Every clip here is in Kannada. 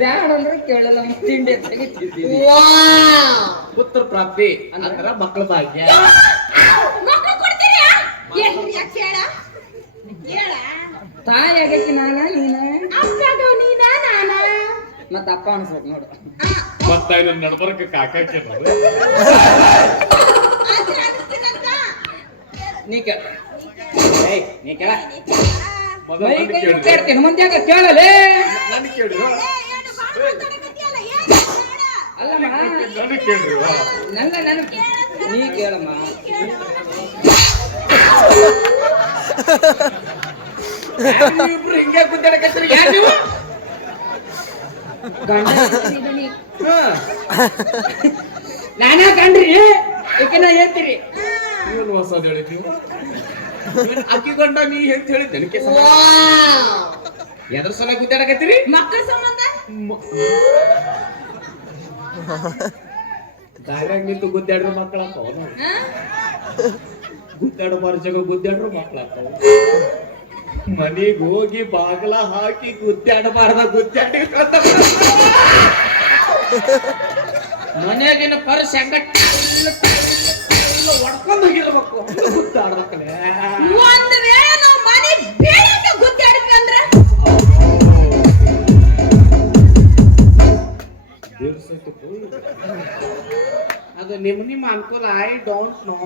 ಬ್ಯಾಡ ಅಂದ್ರೆ ಕೇಳಲ್ಲ ತಿಂಡಿ ಅಂತ. ಪುತ್ರ ಪ್ರಾಪ್ತಿ ಅಂದ್ರ? ಮಕ್ಕಳ ಭಾಗ್ಯ. ತಾಯಿ ಆಗೈತಿ ನಾನ ನೀನ? ಅಪ್ಪಗ ನೀನ ನಾನ? ಮತ್ತ ಅಪ್ಪ ಅನ್ಸ್ಬೇಕು ನೋಡು. ಮತ್ತ ನಡ್ಬರ್ಕ ಆದ್ರೆ ನೀ ಕೇಳ. ಏಯ್ ನೀ ಕೇಳ. ಕೇಳ್ತೀನಿ ಮುಂದ್ಯಾಕ ಕೇಳಲೇ ನನ್ ಮಾತಾಡಕತ್ತೀಯಲ್ಲ ಅಲ್ಲಮ್ಮ ನನ್ ನನ್ನ ನಾನು ನೀ ಕೇಳಮ್ಮ ಹಿಂಗೆ ಗುದ್ದಾಡಕತ್ತೀರಿ ಯಾರ್ ನೀವು. ನಾನೇ ಕಂಡ್ರಿ ಹೇಳ್ತೀರಿ ಏನು ಹೊಸದ್ ಅಕ್ಕಿ ಗಂಡ ನೀ ಅಂತ ಹೇಳಿದ್ ನನಗೆ ಎದ್ರ ಸಲ ಗುದ್ದಾಡಕತ್ತೀರಿ ಮಕ್ಕಳ ಸಂಬಂಧ? ದಾರ್ಯಾಗ ನಿಂತು ಗುದ್ದಾಡ್ರು ಮಕ್ಕಳ ಹಾ? ಗುದ್ದಾಡಬಾರ ಜಾಗ ಗುದ್ದಾಡ್ರು ಮಕ್ಕಳ ಮನಿಗ್ ಹೋಗಿ ಬಾಗಲ ಹಾಕಿ ಗುದ್ದಾಡಬಾರ್ದ ಗುದ್ದಾಡಿ ಮನೆಯಾಗಿನ ಪರ್ಸ್ ಹೋಗಿರ್ಬೇಕು. ಒಂದ್ ವೇಳೆ ನಾವು ಮನೆ ಬೇಡಕ್ಕೆ ಗುದ್ದಾಡಿದ್ವಿ ಅಂದ್ರೆ? ಅದು ನಿಮ್ ನಿಮ್ಮ ಅನುಕೂಲ ಐ ಡೋಂಟ್ ನೋ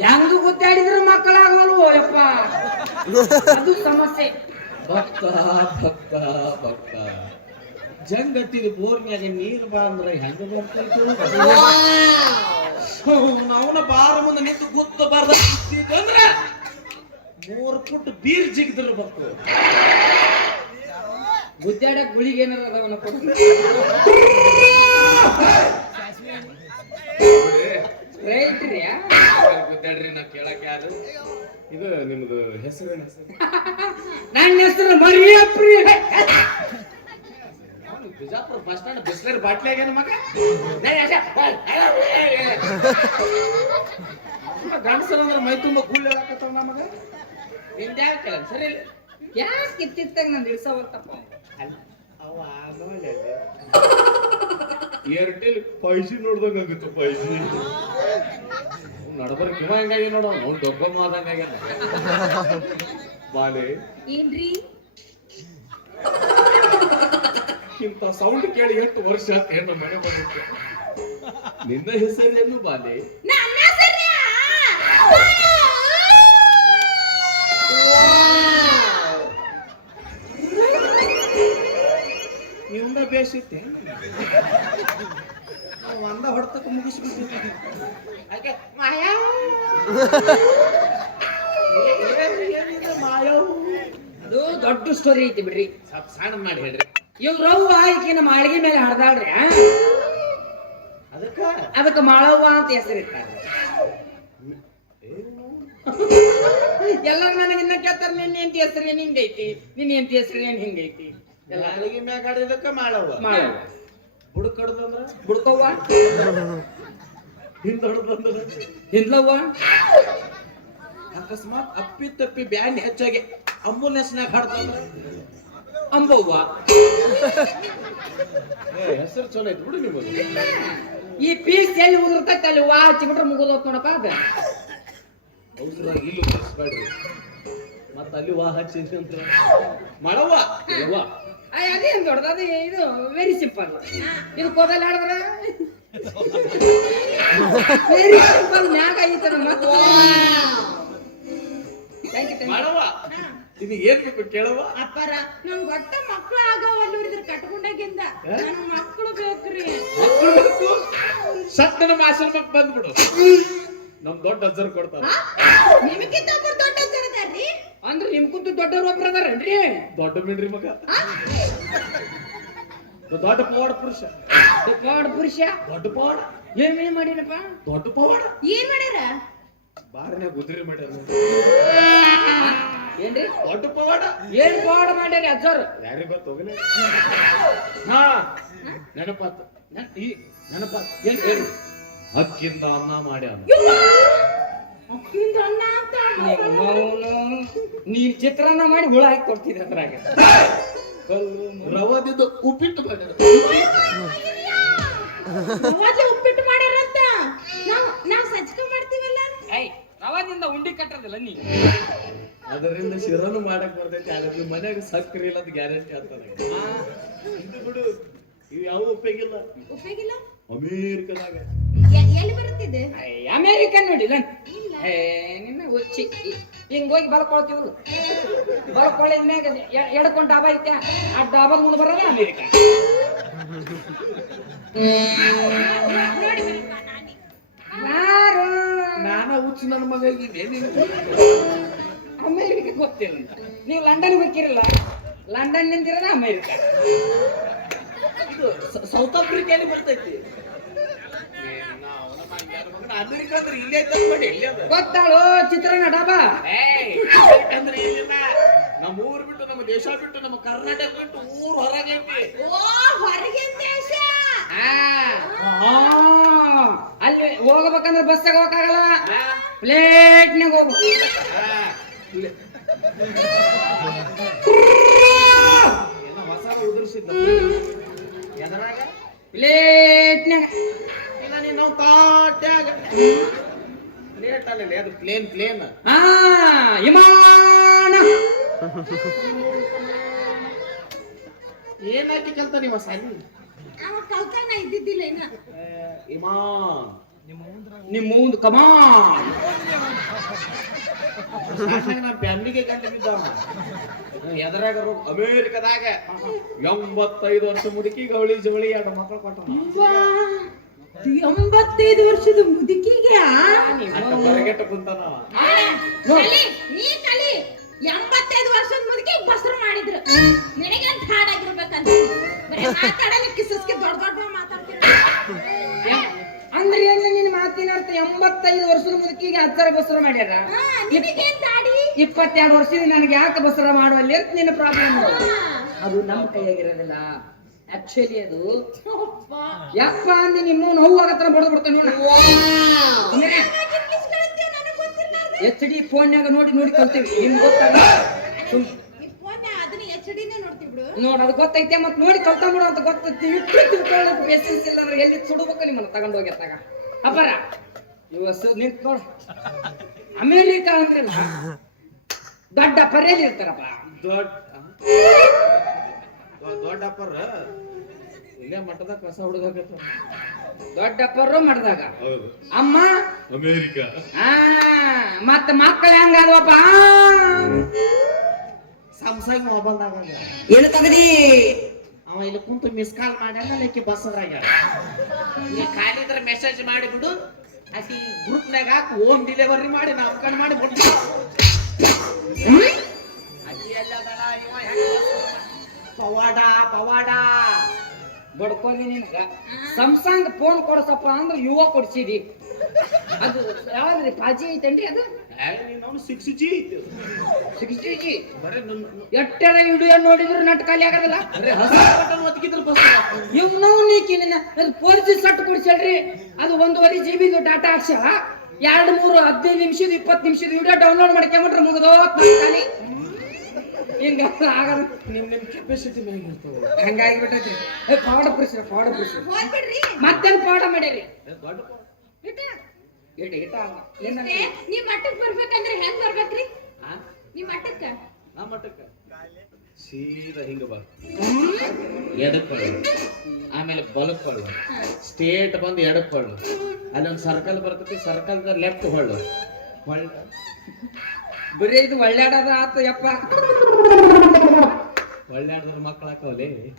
ಹೆಂಗ್ ಗುದ್ದಾಡಿದ್ರು ಮಕ್ಕಳಾಗಲ್ವು ಯಪ್ಪ? ಅದು ಸಮಸ್ಯೆ. ಭಕ್ತ ಭಕ್ತ ಭಕ್ತ. ಜಂಗಟ್ಟಿದ ಬೋರ್ನ್ಯಾಗ ನೀರು ಬಾ ಅಂದ್ರೆ ಹೆಂಗ ಬರ್ತೈತು? ಅವನ ಬಾರ ಮುಂದೆ ನಿಂತು ಗುತ್ತ ಬಾರ್ದ ಅಂದ್ರೆ ಮೂರ್ ಪುಟ್ ಬೀರ್ ಬರ್ತು. ಗುದ್ದಾಡಕ್ ಗುಳಿಗೆ ಏನಾರ ಅದಾವನ ಗುದ್ದಾಡ್ರಿ ನಾ ಕೇಳಕ್ ಯಾರು? ಇದು ನಿಮ್ದು ಹೆಸರು ಹೆಸರು ನನ್ನ ಹೆಸರು ಮರಿಯಪ್ರಿ. ಬಿಜಾಪುರ ಬಿಸ್ಲರ್ ಬಾಟ್ಲಿ ಆಗ್ಯಾನ ಮಗ? ಗಂಡಸರ ಅಂದ್ರೆ ಮೈ ತುಂಬ ಗುಳ್ಳೆ ಹಾಕತ್ತಾವ ನಮಗ ನಿಂದ್ಯಾವ ಕೆಲ ಸರಿ ಇಲ್ಲ. ಯಾಕೆ ನಾನು ನಂದು ಇಡ್ಸವಲ್ತಪ್ಪ ಅಲ್ಲ. ಅವ ಆಮೇಲೆ ಏರ್ಟೆಲ್ ಪೈಸಿ ನೋಡ್ದಂಗ ಆಗುತ್ತೆ ಪೈಸಿ ನಡಬರ್ ಕಿವ ಹೆಂಗಾಗಿ ನೋಡ ಅವ್ನು ಡೊಬ್ಬಮ್ಮ ಮಾದಂಗ ಆಗ್ಯಾನ. ಬಾಲೆ ಏನ್ರಿ? ಇಂಥ ಸೌಂಡ್ ಕೇಳಿ ಎಷ್ಟು ವರ್ಷ ಏನು ಮನೆ ಬಂದಿತ್ತು ನಿನ್ನ ಹೆಸರೇನು ಬಾಲಿ? ಇವನ್ನ ಬೇಸಿತ್ತೆ ನಾವು ಒಂದ ಹೊಡ್ತಕ್ಕೆ ಮುಗಿಸ್ಬಿಟ್ಟಿದ್ದೆ ಮಾಯಾ. ಮಾಯಾ? ಅದು ದೊಡ್ಡ ಸ್ಟೋರಿ ಐತಿ ಬಿಡ್ರಿ. ಸ್ವಲ್ಪ ಸಣ್ಣ ಮಾಡಿ ಹೇಳ್ರಿ. ಇವ್ರವ್ವ ಈಕಿನ ಮಾಳಿಗೆ ಮೇಲೆ ಹಡ್ದಾಳ್ರಿ? ಅದಕ್ಕ? ಅದಕ್ಕೆ ಮಾಳವ್ವ ಅಂತ ಹೆಸರಿಟ್ಟಾರ. ಎಲ್ಲ ನನಗಿನ್ನ ಕೇಳ್ತಾರ ನಿನ್ನ ಎಂತ ಹೆಸರು ಏನ್ ಹಿಂಗೈತಿ? ನಿನ್ನ ಎಂತ ಹೆಸರು ಏನ್ ಹಿಂಗೈತಿ? ಎಲ್ಲ. ನಾಲಿಗೆ ಮ್ಯಾಗ ಆಡಿದಕ್ಕ ಮಾಳವ್ವ. ಮಾಳವ್ವ. ಬುಡಕ್ ಕಡ್ದಂದ್ರ ಬುಡ್ಕವ್ವ? ಹಿಂದ್ ಹೊಡ್ದಂದ್ರ ಹಿಂದ್ಲವ್ವ? ಅಕಸ್ಮಾತ್ ಅಪ್ಪಿ ತಪ್ಪಿ ಬ್ಯಾನ್ ಹೆಚ್ಚಾಗಿ ಅಂಬುಲೆನ್ಸ್ನಾಗ ಹಾಡ್ತಂದ್ರ ಅಂಬವ್ವ ಹೆಸರು ಚಲೋ ಐತಿ ಬಿಡು ನಿಮ್ಮದು ಈ ಪೀಸ್ ಎಲ್ಲಿ ಉದುರ್ತೈತೆ ಅಲ್ಲಿ ವಾ ಹಚ್ಚಿಬಿಟ್ರೆ ಮುಗಿದೋತ್ ನೋಡಪ್ಪ ಅದ. ಅವಸರ ಇಲ್ಲಿ ಉದುರಿಸ್ಬೇಡ್ರಿ ಮತ್ತ ಅಲ್ಲಿ ವಾ ಹಚ್ಚಿ ಅಂತ. ಮಾಡವ್ವ. ಯವ್ವ. ಅಯ್ಯ, ಅದೇನ್ ದೊಡ್ಡದು ಅದು ಇದು ವೆರಿ ಸಿಂಪಲ್ ಇದು ಕೋದಲ್ಲಿ ಆಡಿದ್ರ ವೆರಿ ಸಿಂಪಲ್ ಮ್ಯಾಗ ಐತನ ಮತ್ತೆ. ಮಾಡವ್ವ. ನಿನಗೆ ಏನ್ ಬೇಕು ಕೇಳುವ ಅಪ್ಪರ ನಂಗ್ ಒಟ್ಟ ಮಕ್ಳು ಆಗವಲ್ಲೂ ಇದ್ರ ಕಟ್ಕೊಂಡಾಗಿಂದ. ನನ್ ಮಕ್ಳು ಬೇಕ್ರಿ. ಮಕ್ಕಳು ಬೇಕು? ಸತ್ತನ ಮಾಸಲ್ ಮಕ್ ಬಂದ್ಬಿಡು. ನಮ್ ದೊಡ್ಡ ಅಜ್ಜರ್ ಕೊಡ್ತಾರ ನಿಮಗಿಂತ ಒಬ್ರು ದೊಡ್ಡ ಜರದಾರ್ರಿ ಅಂದ್ರೆ ನಿಮ್ ಕುಂತು ದೊಡ್ಡವ್ರು ಒಬ್ರು ಅದಾರೇನ್ರಿ? ದೊಡ್ಡ ಮಿಡ್ರಿ ಮಗ. ದೊಡ್ಡ ಪವಾಡ ಪುರುಷ. ಕಾಡ್ ಪುರುಷ? ದೊಡ್ಡ ಪವಾಡ ಏನೇನ್ ಮಾಡಿರಪ್ಪ? ದೊಡ್ಡ ಪವಾಡ ಏನ್ ಮಾಡ್ಯಾರ? ಬಾರನೇ ಗುದ್ರಿ ಮಾಡ್ಯಾರ ಏನ್ರಿ ದೊಡ್ಡ ಪವಾಡ ಏನ್ ಪವಾಡ ಮಾಡ್ಯಾರಿ ಅಜ್ಜೋರ್ ಯಾರಿಗ್ ಗೊತ್ತ? ಹೋಗಲಿ ಹಾ. ನೆನಪಾತ. ನೆನ್- ಈ ನೆನಪಾತ. ಏನ್ ಹೇಳಿ? ಅಕ್ಕಿಂದ ಅನ್ನ ಮಾಡ್ಯಾನ. ಅಕ್ಕಿಂದ ಅನ್ನ ಅಂತ ನಿಮ್ಮವನು ನೀನ್ ಚಿತ್ರಾನ್ನ ಮಾಡಿ ಹುಳ ಹಾಕಿ ಕೊಡ್ತಿದ್ದೆ ಅದ್ರಾಗ. ರವದಿಂದ ಉಪ್ಪಿಟ್ಟು ಮಾಡ್ಯಾರ. ಉಪ್ಪಿಟ್ಟು ಮಾಡ್ಯಾರಂತ? ನಾವ್ ನಾವು ಸಜ್ಕ ಮಾಡ್ತೀವಲ್ಲ? ಐ ರವಾದಿಂದ ಉಂಡಿ ಕಟ್ಟೋದಿಲ್ಲ ನೀ ಅದರಿಂದ ಶಿರನು ಮಾಡಕ್ ಬರ್ತೈತಿ ಅದ್ರ ಮನ್ಯಾಗ ಸಕ್ಕರೆ ಇಲ್ಲ ಅಂತ ಗ್ಯಾರಂಟಿ ಆಗ್ತದೆ ಇದು ಬಿಡು ಇವು ಯಾವ ಉಪಯೋಗಿಲ್ಲ ಉಪಯೋಗಿಲ್ಲ ಅಮೇರಿಕದಾಗ. ಎ- ಎಲ್ಲಿ ಬರುತ್ತಿದೆ ಐ, ಅಮೇರಿಕನ್ ನೋಡಿಲ್ಲ ಇಲ್ಲ. ಏ ನಿನ್ನ ಹುಚ್ಚಿ. ಹಿಂಗ್ ಹೋಗಿ ಬಲ್ಕೊಳ್ತೀವ್ರು ಬಲ್ಕೊಳ್ಳಿದ ಮ್ಯಾಗ ಎ- ಎಡ್ಕೊಂಡ್ ಡಾಬಾ ಐತೆ. ಆ ಡಾಬಾದ ಮುಂದೆ ಬರೋದ ಅಮೇರಿಕ. ನೋಡಿ ಬರೀ ನಾನಿ. ಯಾರು? ನಾನ ಹುಚ್ಚು ನನ್ನ ಮಗ ಇದ್ದೀನಿ ಅಮೇರಿಕ ಗೊತ್ತಿಲ್ಲ ನೀವು ಲಂಡನ್ ಬೇಕಿರಲ್ಲ ಲಂಡನ್ ನಿಂದಿರೋದ ಅಮೇರಿಕ. ಇದು ಸೌತ್ ಆಫ್ರಿಕಾಲಿ ಬರ್ತೈತಿ. ಅಮೆರಿಕ ಅಂದ್ರೆ ಇಲ್ಲೇ ಎಲ್ಲಿ ಗೊತ್ತಾಳು ಅಂದ್ರೆ ನಮ್ಮ ಊರು ಬಿಟ್ಟು ನಮ್ಮ ದೇಶ ಬಿಟ್ಟು ನಮ್ಮ ಕರ್ನಾಟಕ ಬಿಟ್ಟು ಊರು ಹೊರಗೆ ಓ ಹೊರಗಿನ ದೇಶ? ಆ, ಆ, ಅಲ್ಲಿ ಹೋಗ್ಬೇಕಂದ್ರೆ ಬಸ್ ಹೋಗಕ್ಕಾಗಲ್ಲ ಪ್ಲೇಟ್ನಾಗ ಹೋಗ್ಬೇಕು ಪ್ಲೇಟ್ನಾಗ ಇಲ್ಲ ನೀನು ನಾವು ತಾಟ್ಯಾಗ. ಪ್ಲೇಟ್ ಅಲ್ಲ ಅದು ಪ್ಲೇನ್ ಪ್ಲೇನ್ ಆ ವಿಮಾನ ಏನಾಕಿ ಕಲ್ತ ನೀವು ಸಾಲಿ ಅವ ಕಲ್ತಾನ ಇದ್ದಿದ್ದಿಲ್ಲ ಇನ್ನ. ಇಮಾನ್ ನಿಮ್ಮ ಮುಂದ್ ಕಮಾನ್ ನಮ್ಮ ಫ್ಯಾಮಿಲಿಗೆ ಗಂಟೆ ಬಿದ್ದವ. ಎದರಾಗ ರೋಗ ಅಮೇರಿಕದಾಗ ಎಂಬತ್ತೈದು ವರ್ಷ ಮುದುಕಿ ಗೌಳಿ ಜವಳಿ ಎರಡು ಮಕ್ಕಳು ಕೊಟ್ಟ ಎಂಬತ್ತೈದು ವರ್ಷದ ಮುದುಕಿಗೆ ಹೊರಗೆಟ್ಟ ಕುಂತಾನ ಎಂಬತ್ತೈದು ವರ್ಷದ ಮುದುಕಿ ಬಸರು ಮಾಡಿದ್ರು. ನಿನಗೆ ಅಂತ ಹಾಡಾಗಿರ್ಬೇಕಂತ? ಅಂದ್ರೆ ಏನ್ ನಿನ್ನ ಮಾತಿನ ಅರ್ಥ ಎಂಬತ್ತೈದು ವರ್ಷದ ಮುದುಕಿಗೆ ಹತ್ತರ ಬಸರ ಮಾಡ್ಯಾರ? ಇಪ್ಪತ್ತೆರಡು ವರ್ಷದಿಂದ ನನಗೆ ಯಾಕೆ ಬಸರ ಮಾಡುವಲ್ಲಿ ಅಂತ ನಿನ್ನ ಪ್ರಾಬ್ಲಮ್. ಅದು ನಮ್ಮ ಕೈಯಾಗಿರೋದಿಲ್ಲ. ಆಕ್ಚುಲಿ ಅದು ಯಪ್ಪ. ಅಂದ್ರೆ ಅಂದಿ ನಿಮ್ಮ ನೋವು ಆಗತ್ರ ಬಡದು ಬಿಡ್ತಾನೆ ನೋಡಿ. ಎಚ್ ಡಿ ಫೋನ್ಯಾಗ ನೋಡಿ ನೋಡಿ ಕಲ್ತೀವಿ. ನಿಮ್ಗೆ ಗೊತ್ತಾಗ ಸುಮ್ ಈ ಫೋನ್ ಅದನ್ನ ಎಚ್ ಡಿನೇ ನೋಡ್ತೀವಿ ಬಿಡು ನೋಡ್ ಅದು ಗೊತ್ತೈತೆ ಮತ್ತೆ ನೋಡಿ ಕಲ್ತ ಬಿಡು ಅಂತ ಗೊತ್ತೈತಿ ಇಟ್ಟು ತಿಳ್ಕೊಳ್ಳೋದು ಮೆಸೇಜ್ ಇಲ್ಲ ಅಂದ್ರೆ ಎಲ್ಲಿ ಸುಡ್ಬೇಕು ನಿಮ್ಮನ್ನ ತಗೊಂಡ್ ಹೋಗ್ಯಾತಾಗ ಅಪ್ಪರ ಇವ ನಿಂತ್ ನೋಡ್. ಅಮೇರಿಕಾ ಅಂದ್ರಲ್ಲ ದೊಡ್ಡ ಪರೇಲಿ ಇರ್ತಾರಪ್ಪ. ದೊಡ್ಡ ದೊಡ್ಡಪ್ಪರ ಇಲ್ಲೇ ಮಠದ ಕಸ ಹುಡುಗ ದೊಡ್ಡಪ್ಪರು ಮಠದಾಗ. ಅಮ್ಮ ಅಮೇರಿಕ. ಆ ಮತ್ತ ಮಕ್ಕಳು ಹೆಂಗಾದ್ವಪ್ಪ ಸ್ಯಾಮ್ಸಂಗ್ ಮೊಬೈಲ್ದಾಗ ಏನು ತಗದಿ? ಅವ ಇಲ್ಲಿ ಕುಂತು ಮಿಸ್ ಕಾಲ್ ಮಾಡ್ಯಾನ ಲೇಕಿ ಬಸ್ಸದ್ರಾಗ ನೀ ಖಾಲಿದ್ರ ಮೆಸೇಜ್ ಮಾಡಿಬಿಡು ಗ್ರೂಪ್ ಗ್ರೂಪ್ನಾಗ ಹಾಕಿ ಹೋಮ್ ಡೆಲಿವರಿ ಮಾಡಿ ನಾಮಕರಣ ಮಾಡಿ ಬಿಟ್ಟು ಆಕಿ ಎಲ್ಲದಳ, ಇವ ಹೆಂಗ್ ಬಸ್ಸು? ಪವಾಡ ಪವಾಡ. ಬಡ್ಕೊಂಡಿ ನಿನಗ. ಸಂಸಂಗ್ ಫೋನ್ ಕೊಡ್ಸಪ್ಪ ಅಂದ್ರೆ ಯುವ ಕೊಡ್ಸಿದಿ. ಅದು ಯಾವ್ದ್ರಿ ಪಾಜಿ ಐತೇನ್ರಿ ಅದು? ಸಿಕ್ಸ್ ಜಿ ಐತಿ. ಸಿಕ್ಸ್ಟಿ ಜಿ ಬರೇ ನನ್ನ ಎಟ್ಟರ ವಿಡಿಯೋ ನೋಡಿದ್ರು ನಟ್ ಖಾಲಿ ಆಗೋದಿಲ್ಲ? ಹಸಿ ಬಟನ್ ಬಸ್ ಇವ್ನು ನೀಕಿನ ಫೋರ್ ಜಿ ಸಟ್ ಕೊಡ್ಸಲ್ರಿ ಅದು ಒಂದೂವರೆ ಜಿ ಬಿ ಡಾಟಾ ಹಾಕ್ಸ ಎರಡು ಮೂರು ಹದಿನೈದು ನಿಮಿಷದ ಇಪ್ಪತ್ತು ನಿಮಿಷದ ವಿಡಿಯೋ ಡೌನ್ಲೋಡ್ ಮಾಡ್ಕೊಂಬಿಟ್ರೆ ಮುಗಿದೋ ಖಾಲಿ. ಹಿಂಗ ಆಗದ. ನಿಮ್ ನಿಮ್ ಕೆಪಾಸಿಟಿ ಮ್ಯಾಗ ಇರ್ತಾವ. ಹಂಗಾಗಿ ಬಿಟ್ಟೈತಿ ಏ ಪಾವಡ ಹೋಗ್ಬಿಡ್ರಿ. ಮತ್ತೇನ್ ಪಾವಡ ಮಾಡ್ಯಾರಿ? ದೊಡ್ಡ ಇಟ ಇಟ ಏನ ಏ, ನೀವ್ ಮಟ್ಟಕ್ ಬರ್ಬೇಕಂದ್ರೆ ಹೆಂಗ್ ಬರ್ಬೇಕ್ರಿ? ಆ? ನೀವ್ ಮಟ್ಟಕ್ಕ ನಾ ಮಟ್ಟಕ್ಕ ಸೀದಾ ಹಿಂಗ ಬಾ. ಎಡಕ್ಕೊಳ್ಳು ಆಮೇಲೆ ಬಲಕ್ಕೊಳ್ಳು ಸ್ಟೇಟ್ ಬಂದು ಎಡಕ್ಕೊಳ್ಳು ಅಲ್ಲೊಂದು ಸರ್ಕಲ್ ಬರ್ತೈತಿ ಸರ್ಕಲ್ ಲೆಫ್ಟ್ ಹೊಳ್ಳು ಹೊಳ್ಳ ಬರೀ ಇದು ಒಳ್ಳೆಡದ ಆತ ಯಪ್ಪ. ಒಳ್ಳಾಡದ್ರ ಮಕ್ಕಳ ಹಾಕೋಲಿ ಹೇಳ್ತೀನಿ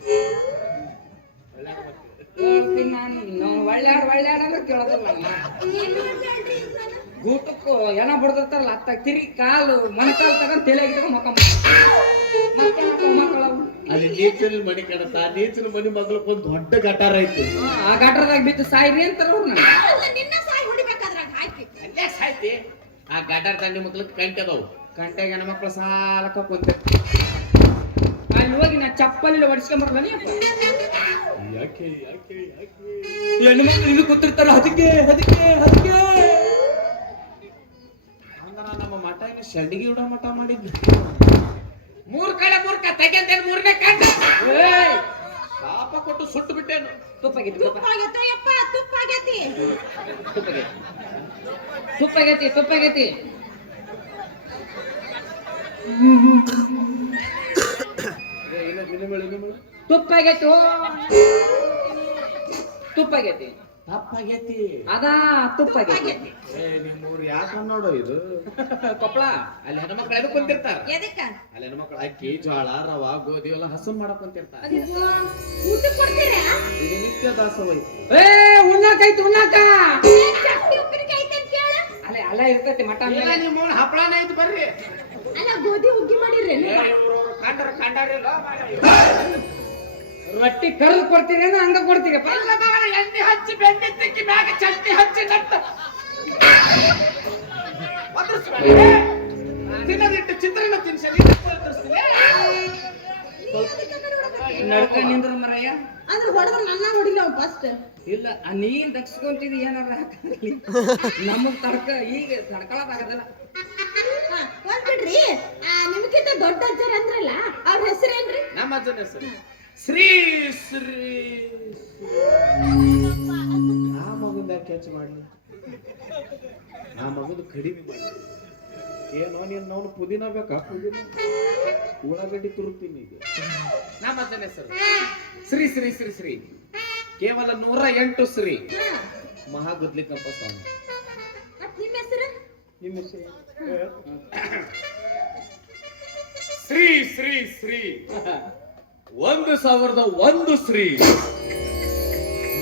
ನಾನು. ನಾವು ಒಳ್ಳೆಯಾಡ ಒಳ್ಳೆಯಾಡ ಅಂದ್ರೆ ಕೇಳೋದಿಲ್ಲ? ಗೂಟಕ್ಕೂ ಏನ ಬಡ್ದಿರ್ತಾರಲ್ಲ ಅತ್ತ ತಿರುಗಿ ಕಾಲು ಮೊಣಕಾಲು ತಗೊಂಡ್ ತಲೆ ಮಕ್ಕ ಮತ್ತೆ ಮಕ್ಕಳು. ಅಲ್ಲಿ ನೀಚಿನ ಮನಿ ಕಡತ ಆ ನೀಚಿನ ಮನಿ ಮಗಳಕ್ಕೆ ಒಂದು ದೊಡ್ಡ ಗಟಾರ ಐತಿ. ಆ ಗಟಾರದಾಗ ಬಿದ್ದು ಸಾಯ್ರಿ ಅಂತಾರ ಅವ್ರು ನನ್ನ ನಿನ್ನ ಸಾಯ್ ಹೊಡಿಬೇಕಾದ್ರಾಗ ಹಾಕಿ ಅಲ್ಲೇ ಸಾಯ್ತಿ. ಆ ಗಟಾರ ತಂಡಿ ಮಕ್ಳಿಗೆ ಕಂಟೆ ಅದಾವು. ಕಂಟೆಗೆ ಮಕ್ಕಳು ಸಾಲಕ್ಕ ಕುಂತ. ಅಲ್ಲಿ ಹೋಗಿ ನಾ ಚಪ್ಪಲಿ ಹೊಡಿಸ್ಕೊಂಬರ್ಬನಿ ಅಪ್ಪ ಯಾಕೆ ಯಾಕೆ ಯಾಕೆ? ಹೆಣ್ಣು ಮಕ್ಕಳು ಇಲ್ಲಿ ಕೂತಿರ್ತಾರ ಅದಕ್ಕೆ ಅದಕ್ಕೆ ಅದಕ್ಕೆ. ಅಂದ್ರ ನಮ್ಮ ಮಠ ಶಂಡಿಗೆ ಉಡ ಮಠ ಮಾಡಿದ್ದು ಮೂರ್ ಕಡೆ ಮೂರ್ಕ ತೆಗೆಂತೇನೆ ಮೂರನೇ ಕಂಡ ಏಯ್! ಪಾಪ ಕೊಟ್ಟು ಸುಟ್ಟು ಬಿಟ್ಟೇನು? ತುಪ್ಪಾಗೈತಿ ತುಪ್ಪ. ಆಗೈತೆ ಯಪ್ಪ ತುಪ್ಪ ಆಗೈತಿ ತುಪ್ಪಾಗೈತಿ ತುಪ್ಪಾಗೈತಿ. ತುಪ್ಪಾಗೈತಿ ತುಪ್ಪಾಗೈತಿ ಓ ತುಪ್ಪಾಗೈತಿ ತಪ್ಪಾಗೈತಿ ಅದಾ ತುಪ್ಪಾಗೈತಿ ಏ ನಿಮ್ಮೂರ್ ಯಾಕ ನೋಡು ಇದು? ಕೊಪ್ಪಳ ಅಲ್ಲಿ ಹೆಣ್ಮಕ್ಳು ಎದಕ್ ಕುಂತಿರ್ತಾರ? ಎದಕ್ಕ? ಅಲ್ಲಿ ಹೆಣ್ಮಕ್ಳು ಅಕ್ಕಿ ಜೋಳ ರವಾ ಗೋಧಿ ಎಲ್ಲ ಹಸನ್ ಮಾಡಕ್ ಕುಂತಿರ್ತಾರ. ಊಟ ಕೊಡ್ತೀರಾ? ಇದು ನಿತ್ಯ ದಾಸೋಹೈತಿ ಏ ಉಣ್ಣಾಕೈತಿ ಉಣ್ಣಾಕ ಏ, ಚಟ್ನಿ ಉಪ್ಪಿನಕಾಯಿ ಐತೆ ಅಂತ ಕೇಳ ಅಲ್ಲೇ ಅಲ್ಲ ಇರ್ತೈತಿ ಮಠ ಇಲ್ಲ ನಿಮ್ಮ ಹಪ್ಪಳನ ಐತಿ ಬರ್ರಿ. ಅಲ್ಲ ಗೋಧಿ ಹುಗ್ಗಿ ಮಾಡಿರೇನು? ಇವ್ರು ಕಂಡರ ಕಂಡಾರಿಲ್ಲ. ರೊಟ್ಟಿ ಕರ್ದು ಅಂದ್ರೆ ಹಂಗ ಕೊಡ್ತೀನಿ ಎಲ್ಲ ಮಗಳ ಎಣ್ಣೆ ಹಚ್ಚಿ ಬೆಣ್ಣೆ ತಿಕ್ಕಿ ಮ್ಯಾಗ ಚಟ್ನಿ ಹಚ್ಚಿ ನಟ್ಟ. ತಿನ್ನದಿಟ್ಟು ಚಿತ್ರನ ತಿನ್ಸಲಿ. ನಡ್ಕ ನಿಂದ್ರ ಮರಯ್ಯ. ಅಂದ್ರೆ ಹೊಡೆದ್ರೆ ನನ್ನ ಹೊಡಿಲ್ಲ ಫಸ್ಟ್ ಇಲ್ಲ ನೀನ್ ದಕ್ಸ್ಕೊಂತಿದ್ ಏನಾರ ಹಾಕಲಿ ನಮಗ್ ತಡ್ಕ ಈಗ ತಡ್ಕೊಳಕಾಗದಲ್ಲ ಒಂದ್ ಬಿಡ್ರಿ ಆ, ನಿಮ್ಗಿಂತ ದೊಡ್ಡ ಅಜ್ಜರ್ ಅಂದ್ರಲ್ಲ ಅವ್ರ ಹೆಸರೇನ್ರಿ? ನಮ್ಮ ಅಜ್ಜನ ಹೆಸರು. ಶ್ರೀ ಶ್ರೀ ಆ ಮಗುಂದ ಕ್ಯಾಚ್ ಮಾಡ್ಲಿ ಆ ಮಗುದು ಕಡಿಮೆ ಮಾಡ್ಲಿ ಏನೋ ನೀನ್ ನಾವು ಪುದೀನ ಬೇಕಾ? ಪುದೀನ. ಉಳ್ಳಾಗಡ್ಡಿ ತುರುತ್ತೀನಿ ಈಗ. ನಮ್ಮ ಹೆಸರು. ಶ್ರೀ ಶ್ರೀ ಶ್ರೀ ಶ್ರೀ. ಕೇವಲ ನೂರ ಎಂಟು ಶ್ರೀ. ಮಹಾ ಮಹಾಗುದ್ಲಿಕಂಪ ಸ್ವಾಮಿ ನಿಮ್ಮ ಹೆಸರು? ಶ್ರೀ ಶ್ರೀ ಶ್ರೀ. ಒಂದು ಸಾವಿರದ ಒಂದು ಶ್ರೀ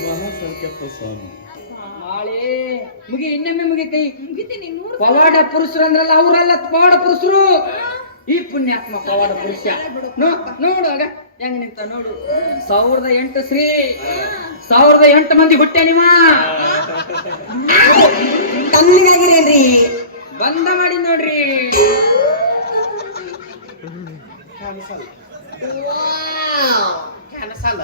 ಮಹಾಸಂಖ್ಯಪ್ಪ ಸ್ವಾಮಿ ನಾಳೆ ಮುಗಿ ಇನ್ನೊಮ್ಮೆ ಮುಗಿತೈ ಮುಗಿತೀನಿ ನೂರು ಪವಾಡ ಪುರುಷರು ಅಂದ್ರಲ್ಲ ಅವರಲ್ಲ ಪವಾಡ ಪುರುಷರು. ಈ ಪುಣ್ಯಾತ್ಮ ಪವಾಡ ಪುರುಷ. ನೋ- ನೋಡು ಆಗ. ಹೆಂಗ್ ನಿಂತ ನೋಡು. ಸಾವಿರದ ಎಂಟು ಶ್ರೀ. ಸಾವಿರದ ಎಂಟು ಮಂದಿ ಹುಟ್ಟೆ ನಿಮ್ಮ ಕಮ್ಮಿಗಾಗಿರೇನ್ರಿ ಬಂದ ಮಾಡಿ ನೋಡ್ರಿ. ಕ್ಯಾನ್ಸಲ್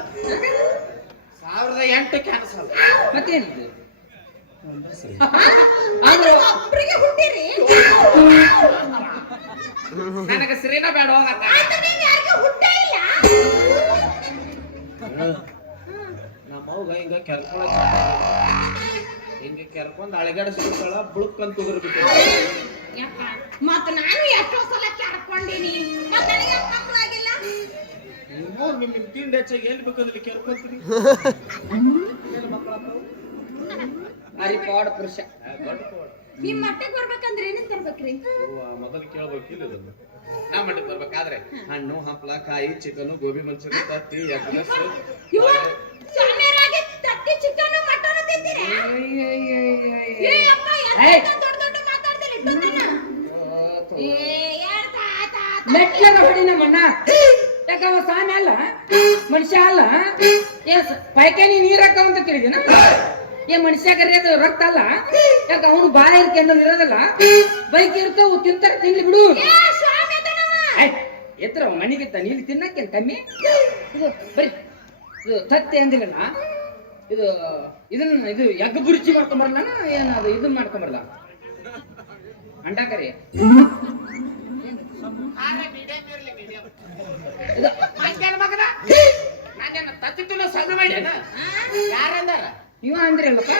ಸಾವಿರದ ಎಂಟು ಕ್ಯಾನ್ಸಲ್ ಮತ್ತೇನಿದೆ? ಹುಟ್ಟಿರಿ. ನನಗೆ ಸಿರಿನ ಬೇಡ ಹೋಗತ್ತ. ನಮ್ಮ ಅವ್ಗ ಹಿಂಗ ಕೆರ್ಕೊಳ ಹಿಂಗ ಕೆರ್ಕೊಂಡ್ ಅಳಗಾಡಿಸ್ಬಿಡ್ತಾಳ ಬುಳುಕ್ ಅಂತ ಉಗುರ್ಬಿಟ್ಟು ಮತ್ತ್ ನಾನು ಎಷ್ಟೋ ಸಲ ಕೆರ್ಕೊಂಡೀನಿ. ಮತ್ತ್ ನನಗೆ ಮಕ್ಕಳಾಗಿಲ್ಲ? ನಿಮ್ ತಿಂಡಿ ಹೆಚ್ಚಾಗಿ ಎಲ್ಲಿ ಬೇಕಾದ್ರೆ ಕೆರ್ಕೊಂತೀನಿ. ಅರಿ ಪುರುಷ. ನಿಮ್ ಮಟ್ಟಕ್ ಬರ್ಬೇಕಂದ್ರೆ ಏನೇನ್ ತರ್ಬೇಕ್ರಿ? ಮೊದಲು ಕೇಳ್ಬೇಕಿಲ್ಲ ಇದನ್ನ ನಾ ಮಟ್ಟಿಗೆ ಬರ್ಬೇಕಾದ್ರೆ ಹಣ್ಣು ಹಂಪ್ಲ ಕಾಯಿ ಚಿಕನ್ ಗೋಬಿ ಮಂಚೂರಿ ತತ್ತಿ ಎಗ್ನೆಸ್ ಚಿಕನ್ ಮಟನ್ ತಿಂತೀರಾ? ಏ ಅಪ್ಪ! ದೊಡ್ಡ ದೊಡ್ಡ ಮೆಟ್ಲದ ಹೊಡಿ ನಮ್ಮಣ್ಣ ಯಾಕ ಅವ ಸ್ವಾಮಿ ಅಲ್ಲ? ಮನುಷ್ಯ ಅಲ್ಲ? ಏ ಪೈಕಾನಿ ನೀರಕ್ಕ ಅಂತ ಕೇಳಿದೀನ ಏ ಮನುಷ್ಯ ಕರೆಯೋದು ರಕ್ತ ಅಲ್ಲ? ಯಾಕ ಅವನು ಬಾಯ ಇರ್ಕೆ ಅಂದ್ರೆ ಇರೋದಲ್ಲ? ಬೈಕ್ ಇರ್ತಾವು ತಿಂತಾರೆ ತಿನ್ಲಿ ಬಿಡು. ಎತ್ತರ ಮನೆಗೆ ನೀಲಿ ತಿನ್ನಕ್ಕೆ ಕಮ್ಮಿ? ಇದು ಬರಿ ಇದು ತತ್ತೆ ಅಂದಿಲ್ಲಲ್ಲ ಇದು ಇದನ್ನ ಇದು ಎಗ್ ಯಗ್ಗ ಬುರ್ಚಿ ಏನು ಅದು ಇದನ್ನ ಮಾಡ್ಕೊಂಬರಲ್ಲ ಅಂಡಾಕರಿ ಮಗನ ನಾನೇನು ತತ್ತಿ ತುಲ ಮಾಡ್ಯಾನ ಯಾರಂದಾರ ಇವ ಅಂದ್ರಲ್ಲಪ್ಪ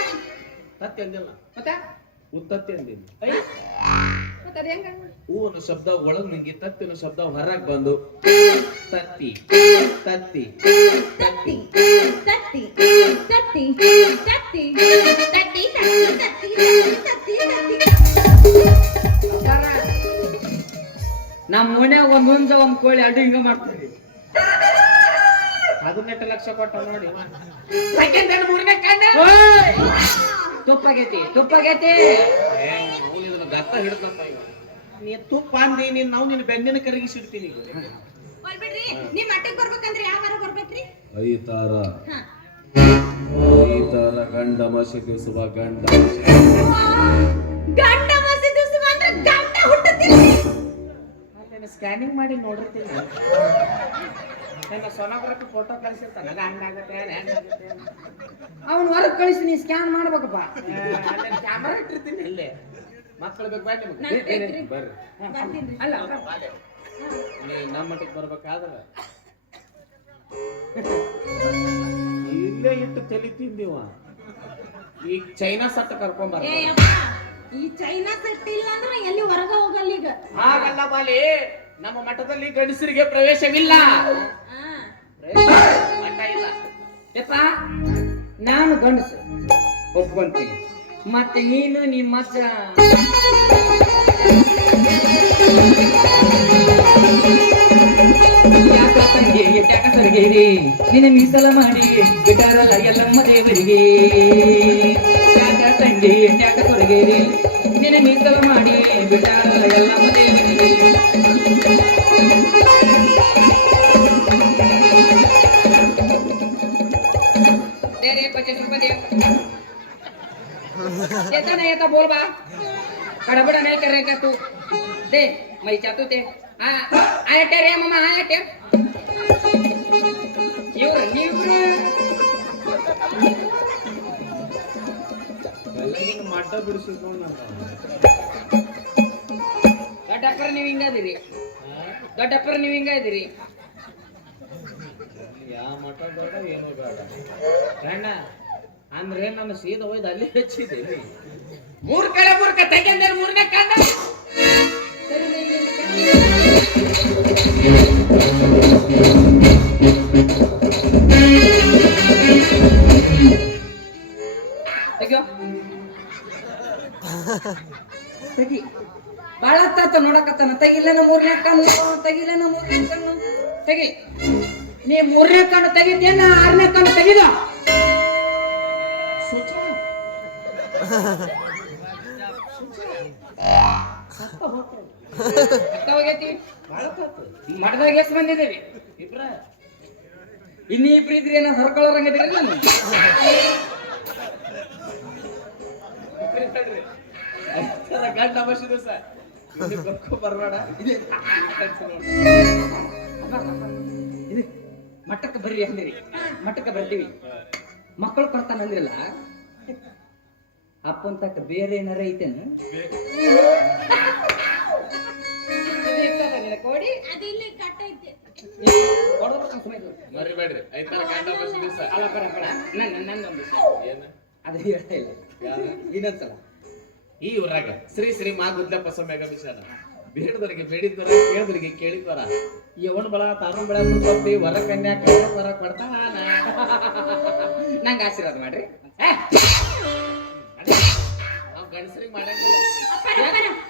ತತ್ತಿ ಅಂದಿಲ್ಲ ಮತ್ತೆ ಉತ್ತತ್ತಿ ಅಂದಿಲ್ಲ ಮತ್ತ ಅದ ಹೆಂಗ ಹೂವನ ಶಬ್ದ ಒಳಗ್ ನುಂಗಿ ತತ್ತಿನ ಶಬ್ದ ಹೊರಗ್ ಬಂದು ತತ್ತಿ ತತ್ತಿ ತತ್ತಿ ತತ್ತಿ ತತ್ತಿ ತತ್ತಿ ತತ್ತಿ ತತ್ತಿ ತತ್ತಿ ತತ್ತಿ ನಮ್ಮ ಮನ್ಯಾಗ ಒಂದ್ ಹುಂಜ ಒಂದ್ ಕೋಳಿ ಅಡ್ಡು ಹಿಂಗ ಮಾಡ್ತೀವಿ. ಹದಿನೆಂಟು ಲಕ್ಷ ಕೊಟ್ಟ ನೋಡಿ! ತುಪ್ಪಾಗೈತಿ ತುಪ್ಪಾಗೈತಿ. ಗತ್ತ ಹಿಡ್ತಪ್ಪ ನೀ ತುಪ್ಪ ಅಂದಿ ನೀನ್ ನಾವು ನಿನ್ನ ಬೆನ್ನಿನ ಕರಗಿಸಿಡ್ತೀನಿ ನಿಮ್ ಬರ್ಬೇಕಂದ್ರೆ ಯಾವ ವಾರ ಬರ್ಬೇಕ್ರಿ? ಐತಾರ. ಹಾ. ಐತಾರ ಗಂಡ ಮಶಕ್ಕೆ ಸುಬ ಗಂಡ. ಗಂಡ ಸ್ಕ್ಯಾನಿಂಗ್ ಮಾಡಿ ನೋಡಿರ್ತೀನಿ. ನನ್ನ ಸೊನೋಗ್ರಫಿ ಫೋಟೋ ಕಳಿಸಿರ್ತಾನೆ. ಹಂಗಾಗತ್ತೆ ಆಗುತ್ತೆ ಅವನ್ ಹೊರಗೆ ಕಳಿಸಿ ನೀ ಸ್ಕ್ಯಾನ್ ಮಾಡ್ಬೇಕಪ್ಪ ಕ್ಯಾಮ್ರಾ ಇಟ್ಟಿರ್ತೀನಿ ಇಲ್ಲೇ. ಮಕ್ಕಳು ಬೇಕು ಬಾಯ್ ನಿಮ್ಗೆ ಬರ್ರಿ. ಬರ್ತೀನಿ ಅಲ್ಲ ನೀ ನಮ್ಮ ಮಟ್ಟಿಗೆ ಬರ್ಬೇಕಾದ್ರೆ. ಇಲ್ಲೇ ಇಟ್ಟು ತಲಿ ತಿಂದಿವ. ಈಗ ಚೈನಾ ಸತ್ತ ಅಪ್ಪ ಈ ಚೈನಾ ಸೆಟ್ ಇಲ್ಲ ಅಂದ್ರೆ ಎಲ್ಲಿ ಹೊರಗ ಹೋಗಲ್ಲ ಈಗ? ಹಾಗಲ್ಲ ಬಾಲಿ ನಮ್ಮ ಮಠದಲ್ಲಿ ಗಂಡಸರಿಗೆ ಪ್ರವೇಶವಿಲ್ಲ. ಮಠ ಇಲ್ಲ. ಯಪ್ಪ ನಾನು ಗಂಡಸು. ಒಪ್ಕೊಂತೀನಿ. ಮತ್ತೆ ನೀನು ನಿಮ್ಮ ನಿನ್ನ ಮೀಸಲ ಮಾಡಿ ಬಿಟ್ಟಾರಲ್ಲ ಎಲ್ಲಮ್ಮ ದೇವರಿಗೆ. ಯಾಕ ತಂಗಿ ಯಾಕ ತೊರಗೇರಿ ನಿನ್ನ ಮೀಸಲ ಮಾಡಿ ಬಿಟ್ಟಾರಲ್ಲ ಎಲ್ಲಮ್ಮ ದೇವರಿಗೆ दे रे पचास रुपये दे येता नाही येता बोल बा गडबड नाही कर रे का तू दे मैं चाहतो ते हा आया टे रे मामा आया ಮಠ ಬಿಡಿಸಿಕೊಂಡು ದೊಡ್ಡಪ್ಪರ ನೀವು ಹಿಂಗ ಇದೀರಿ ದೊಡ್ಡಪ್ಪರ ನೀವು ಹಿಂಗ ಇದೀರಿ ಯಾವ ಮಠ ಬೇಡ ಏನೋ ಬೇಡ. ಕಣ್ಣ ಅಂದ್ರೆ ನಮ್ಮ ಸೀದಾ ಹೋಯ್ದು ಅಲ್ಲಿ ಹೆಚ್ಚಿದೆ. ಮೂರ್ ಕಡೆ ಮೂರ್ಕ ತೆಗೆಂದ್ರೆ ಮೂರನೇ ಕಣ್ಣ. ತೆಗಿಯೋ. ತೆಗಿ. ಬಾಳ ತಾತ ನೋಡಕತ್ತಾನ. ತೆಗಿಲೇನ ಮೂರನೇ ಕಣ್ಣು ತೆಗಿಲೇನ ಮೂರನೇ ಕಣ್ಣು. ತೆಗಿ. ನೀ ಮೂರನೇ ಕಣ್ಣು ತೆಗಿತೇನ ಆರನೇ ಕಣ್ಣು ತೆಗಿದ? ಮಠದಾಗ ಎಷ್ಟು ಬಂದಿದ್ದೀವಿ ಇಬ್ರ. ಇನ್ನಿ ಇಬ್ರು ಇದ್ರಿ ಏನೋ ಹೊರ್ಕೊಳ್ಳೋರಂಗಿದ್ರಿ ನಾನು ಗಂಡ ಸರ್ ಕರ್ಕೊ ಬರಬೇಡ. ಇದು ಮಠಕ್ಕೆ ಬರ್ರಿ ಅಂದಿರಿ. ಮಠಕ್ಕೆ ಬರ್ತೀವಿ. ಮಕ್ಕಳು ಕೊಡ್ತಾನ ಅಂದ್ರಲ್ಲ? ಅಪ್ಪನ್ ತಕ್ಕ ಬೇರೆ ಏನಾರ ಐತೇನು? ಮರಿಬೇಡ್ರಿ. ಐತರ ಗಂಡ ಅಲ್ಲ ನನ್ನ ನನ್ನೊಂದು ಅದು ಹೇಳ್ತಾ ಇಲ್ಲ ಯಾರು? ಇನ್ನೊಂದ್ಸಲ. ಈ ಊರಾಗ ಶ್ರೀ ಶ್ರೀ ಮಾಗುದ್ಲಪ್ಪ ಸಮ್ಯಗಮಿಷನ ಬೇಡದವರಿಗೆ ಬೇಡಿದ್ವರ ಕೇಳಿದವರಿಗೆ ಕೇಳಿದ್ವರ. ಯವನ್ ಬಳ ತಾರನ್ ಬಳ ತಪ್ಪಿ ವರ ಕನ್ಯಾಕ ವರ ಕೊಡ್ತಾನ. ನಂಗೆ ಆಶೀರ್ವಾದ ಮಾಡ್ರಿ. ನಾವ್ ಗಂಡಸರಿಗೆ ಮಾಡಂಗಿಲ್ಲ.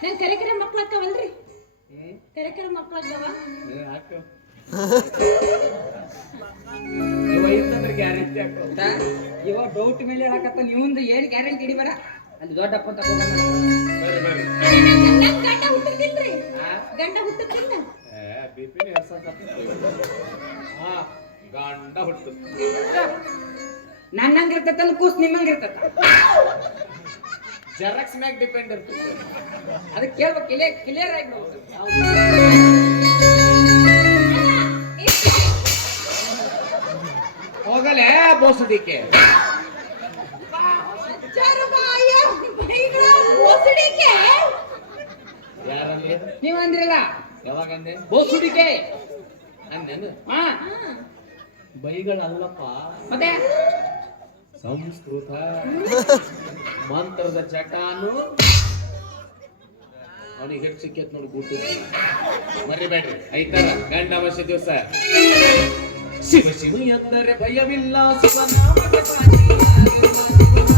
ನನ್ ಕರೆ ಕರೆ ಮಕ್ಳು ಅಕ್ಕವಲ್ರಿ ಹ್ಮ್? ಕರೆ ಕರೆ ಮಕ್ಳು ಏ, ಹಾಕು? ಇವ ಡೌಟ್ ಮೇಲೆ ಹೇಳಕತ್ತ ನಿವಿಂದ ಏನ್ ಗ್ಯಾರಂಟಿ ಹಿಡಿಬೇಡ. ಅಲ್ಲಿ ದೊಡ್ಡಪ್ಪ ಅಂತ ಗಂಡ? ಗಂಡ ಹುಟ್ಟುತ್ತಿಲ್ಲ ಏ ಬಿಪಿನ ಹಾ ಗಂಡ ಹುಟ್ಟು ನನ್ನಂಗಿರ್ತೈತಲ್ಲ ಕೂಸ್ ನಿಮ್ಮಂಗಿರ್ತತ. ಜೆರಾಕ್ಸ್ ಮ್ಯಾಗ ಡಿಪೆಂಡ್ ಇರ್ತದೆ ಅದಕ್ಕೆ ಕೇಳ್ಬೇಕು ಕ್ಲಿಯರ್ ಕ್ಲಿಯರ್ ಆಗಿ ಹೋಗಲೇ ಬೋಸುಡಿಕೆ. ಯಾರಲ್ಲಿ ನೀವ್ ಅಂದ್ರಲ್ಲ? ಯಾವಾಗ ಅಂದೆ ಬೋಸುಡಿಕೆ ಅಂದೇನು ಹಾ. ಬೈಗಳಲ್ಲಪ್ಪ. ಮತ್ತೆ? ಸಂಸ್ಕೃತ ಮಂತ್ರದ ಚಟಾನು. ಅವನಿಗೆ ಹೆಚ್ಚು ಸಿಕ್ಕೇತ್ ನೋಡಿ ಗುಟ್ಟು ಮರಿಬೇಡ್ರಿ. ಐತಾರ ಗಂಡ ಅವಶ್ಯ ದಿವಸ. ಶಿವ ಶಿವ ಎಂದರೆ ಭಯವಿಲ್ಲ. ಸಾಟಿಯಾಗಿಲ್ಲ.